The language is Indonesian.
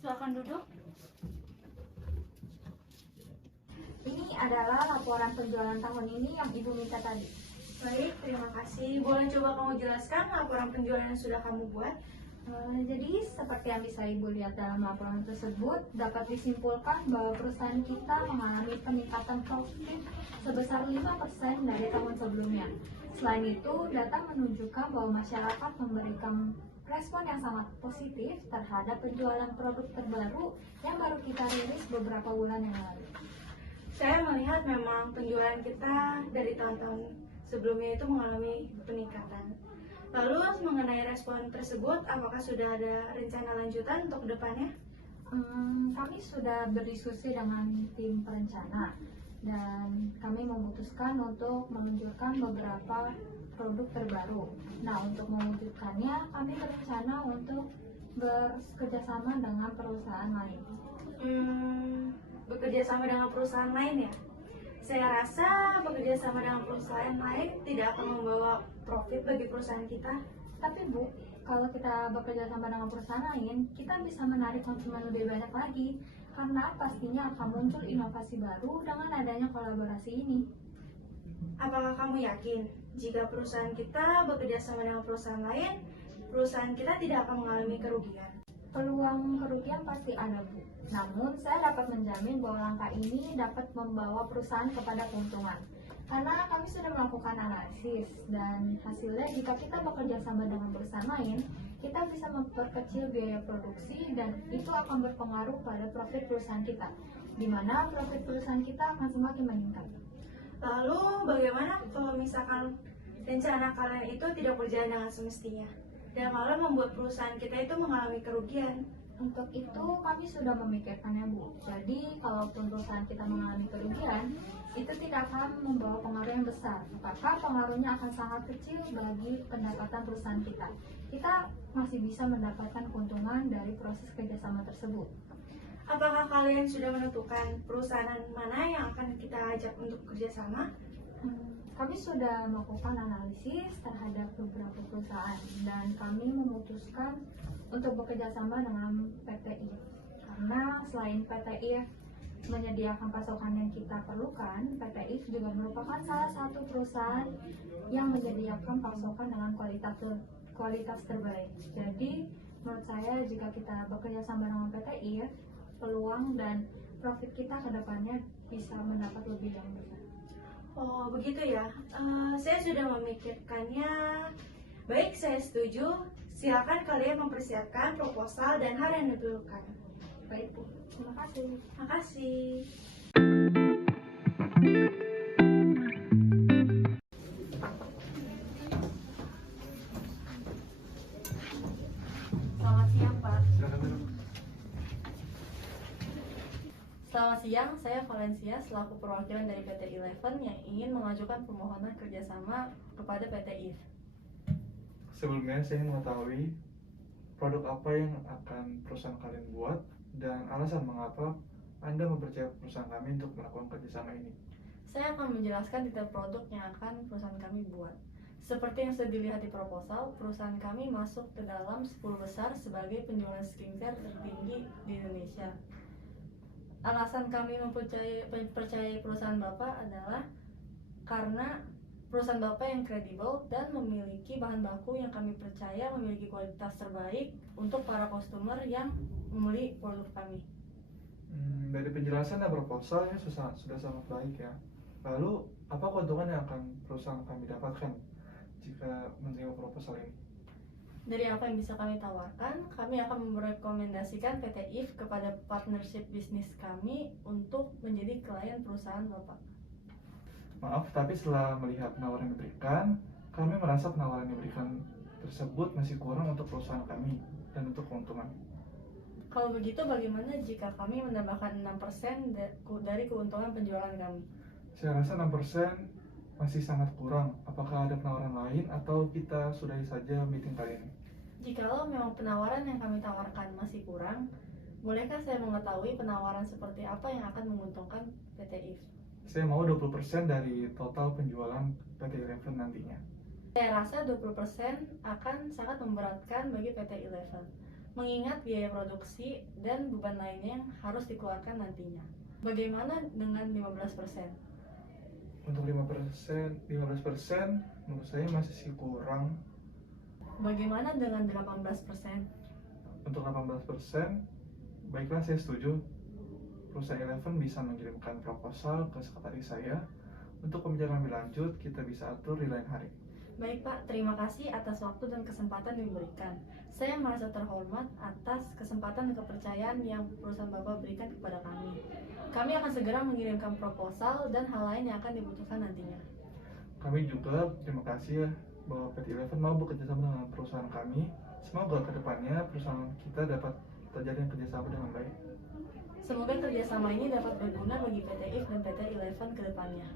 Silakan duduk. Ini adalah laporan penjualan tahun ini yang Ibu minta tadi. Baik, terima kasih. Boleh coba kamu jelaskan laporan penjualan yang sudah kamu buat? Jadi seperti yang bisa Ibu lihat dalam laporan tersebut, dapat disimpulkan bahwa perusahaan kita mengalami peningkatan profit sebesar 5% dari tahun sebelumnya. Selain itu, data menunjukkan bahwa masyarakat memberikan respon yang sangat positif terhadap penjualan produk terbaru yang baru kita rilis beberapa bulan yang lalu. Saya melihat memang penjualan kita dari tahun-tahun sebelumnya itu mengalami peningkatan. Lalu mengenai respon tersebut, apakah sudah ada rencana lanjutan untuk depannya? Kami sudah berdiskusi dengan tim perencana dan kami memutuskan untuk meluncurkan beberapa produk terbaru. Nah, untuk mewujudkannya, kami berencana untuk bekerjasama dengan perusahaan lain. Bekerja sama dengan perusahaan lain ya? Saya rasa bekerja sama dengan perusahaan lain tidak akan membawa profit bagi perusahaan kita. Tapi Bu, kalau kita bekerja sama dengan perusahaan lain, kita bisa menarik konsumen lebih banyak lagi karena pastinya akan muncul inovasi baru dengan adanya kolaborasi ini. Apakah kamu yakin jika perusahaan kita bekerja sama dengan perusahaan lain, perusahaan kita tidak akan mengalami kerugian? Peluang kerugian pasti ada, Bu. Namun, saya dapat menjamin bahwa langkah ini dapat membawa perusahaan kepada keuntungan. Karena kami sudah melakukan analisis dan hasilnya jika kita bekerja sama dengan perusahaan lain, kita bisa memperkecil biaya produksi dan itu akan berpengaruh pada profit perusahaan kita, di mana profit perusahaan kita akan semakin meningkat. Lalu bagaimana kalau misalkan rencana kalian itu tidak berjalan dengan semestinya dan malah membuat perusahaan kita itu mengalami kerugian? Untuk itu kami sudah memikirkannya, Bu. Jadi kalau perusahaan kita mengalami kerugian, itu tidak akan membawa pengaruh yang besar. Maka pengaruhnya akan sangat kecil bagi pendapatan perusahaan kita. Kita masih bisa mendapatkan keuntungan dari proses kerjasama tersebut. Apakah kalian sudah menentukan perusahaan mana yang akan kita ajak untuk kerjasama? Kami sudah melakukan analisis terhadap beberapa perusahaan dan kami memutuskan untuk bekerja sama dengan PT IF. Karena selain PT IF menyediakan pasokan yang kita perlukan, PT IF juga merupakan salah satu perusahaan yang menyediakan pasokan dengan kualitas terbaik. Jadi menurut saya jika kita bekerja sama dengan PT IF, peluang dan profit kita ke depannya bisa mendapat lebih yang besar. Oh, begitu ya. Saya sudah memikirkannya. Baik, saya setuju. Silakan kalian mempersiapkan proposal dan hal yang diperlukan. Baik, Bu. Terima kasih. Terima kasih. Selamat siang, Pak. Silakan duduk. Selamat siang, saya Valencia selaku perwakilan dari PT Eleven yang ingin mengajukan permohonan kerjasama kepada PT IF. Sebelumnya saya mengetahui produk apa yang akan perusahaan kalian buat dan alasan mengapa Anda mempercayai perusahaan kami untuk melakukan kerjasama ini. Saya akan menjelaskan detail produk yang akan perusahaan kami buat. Seperti yang sudah dilihat di proposal, perusahaan kami masuk ke dalam 10 besar sebagai penjualan skincare tertinggi di Indonesia. Alasan kami mempercayai perusahaan Bapak adalah karena perusahaan Bapak yang kredibel dan memiliki bahan baku yang kami percaya memiliki kualitas terbaik untuk para customer yang membeli produk kami. Dari penjelasan dan proposalnya sudah sangat baik ya. Lalu, apa keuntungan yang akan perusahaan kami dapatkan jika menerima proposal ini? Dari apa yang bisa kami tawarkan, kami akan merekomendasikan PT IF kepada partnership bisnis kami untuk menjadi klien perusahaan Bapak. Maaf, tapi setelah melihat penawaran yang diberikan, kami merasa penawaran yang diberikan tersebut masih kurang untuk perusahaan kami dan untuk keuntungan. Kalau begitu, bagaimana jika kami menambahkan 6% dari keuntungan penjualan kami? Saya rasa 6% masih sangat kurang. Apakah ada penawaran lain atau kita sudahi saja meeting kali ini? Jikalau memang penawaran yang kami tawarkan masih kurang, bolehkah saya mengetahui penawaran seperti apa yang akan menguntungkan PT IF? Saya mau 20% dari total penjualan PT Eleven nantinya. Saya rasa 20% akan sangat memberatkan bagi PT Eleven. mengingat biaya produksi dan beban lainnya yang harus dikeluarkan nantinya. Bagaimana dengan 15%? Untuk 15% menurut saya masih kurang. Bagaimana dengan 18%? Untuk 18%, baiklah saya setuju. Perusahaan Eleven bisa mengirimkan proposal ke sekretaris saya. Untuk pembicaraan lebih lanjut, kita bisa atur di lain hari. Baik Pak, terima kasih atas waktu dan kesempatan yang diberikan. Saya merasa terhormat atas kesempatan dan kepercayaan yang perusahaan Bapak berikan kepada kami. Kami akan segera mengirimkan proposal dan hal lain yang akan dibutuhkan nantinya. Kami juga terima kasih ya bahwa PT Eleven mau bekerjasama dengan perusahaan kami. Semoga kedepannya perusahaan kita dapat terjalin kerjasama dengan baik. Semoga kerjasama ini dapat berguna bagi PT IF dan PT Eleven ke depannya.